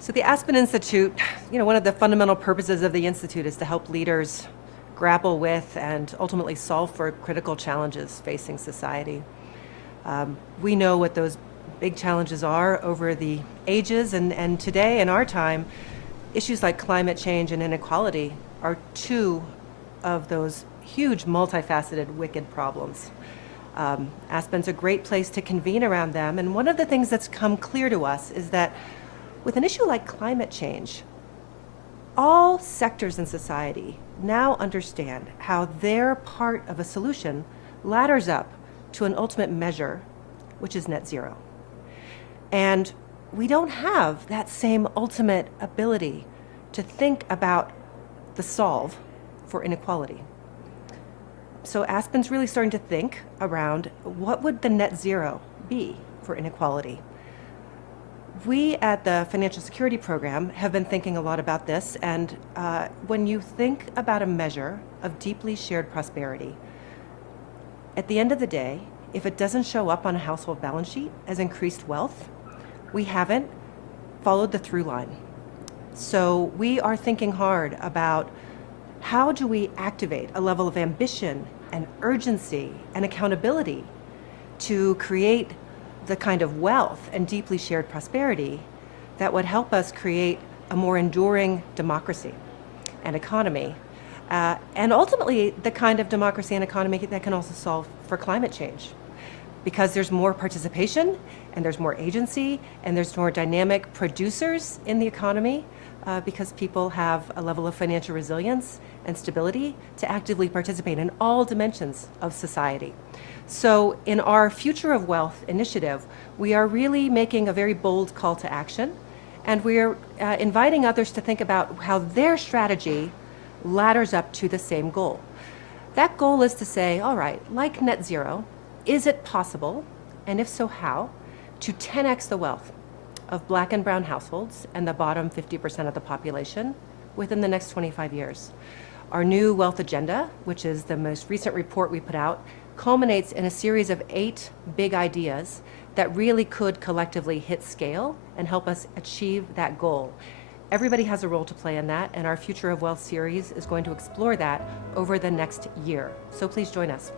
So the Aspen Institute, one of the fundamental purposes of the Institute is to help leaders grapple with and ultimately solve for critical challenges facing society. We know what those big challenges are over the ages, and today in our time, issues like climate change and inequality are two of those huge, multifaceted, wicked problems. Aspen's a great place to convene around them, and one of the things that's come clear to us is that with an issue like climate change, all sectors in society now understand how their part of a solution ladders up to an ultimate measure, which is net zero. And we don't have that same ultimate ability to think about the solve for inequality. So Aspen's really starting to think around what would the net zero be for inequality. We at the Financial Security Program have been thinking a lot about this, and when you think about a measure of deeply shared prosperity, at the end of the day, if it doesn't show up on a household balance sheet as increased wealth, we haven't followed the through line. So we are thinking hard about how do we activate a level of ambition and urgency and accountability to create the kind of wealth and deeply shared prosperity that would help us create a more enduring democracy and economy, and ultimately the kind of democracy and economy that can also solve for climate change. Because there's more participation and there's more agency and there's more dynamic producers in the economy, because people have a level of financial resilience and stability to actively participate in all dimensions of society. So in our Future of Wealth initiative, we are really making a very bold call to action, and we're inviting others to think about how their strategy ladders up to the same goal. That goal is to say, all right, like net zero, is it possible, and if so, how, to 10x the wealth of Black and brown households and the bottom 50% of the population within the next 25 years? Our new wealth agenda, which is the most recent report we put out, culminates in a series of 8 big ideas that really could collectively hit scale and help us achieve that goal. Everybody has a role to play in that, and our Future of Wealth series is going to explore that over the next year. So please join us.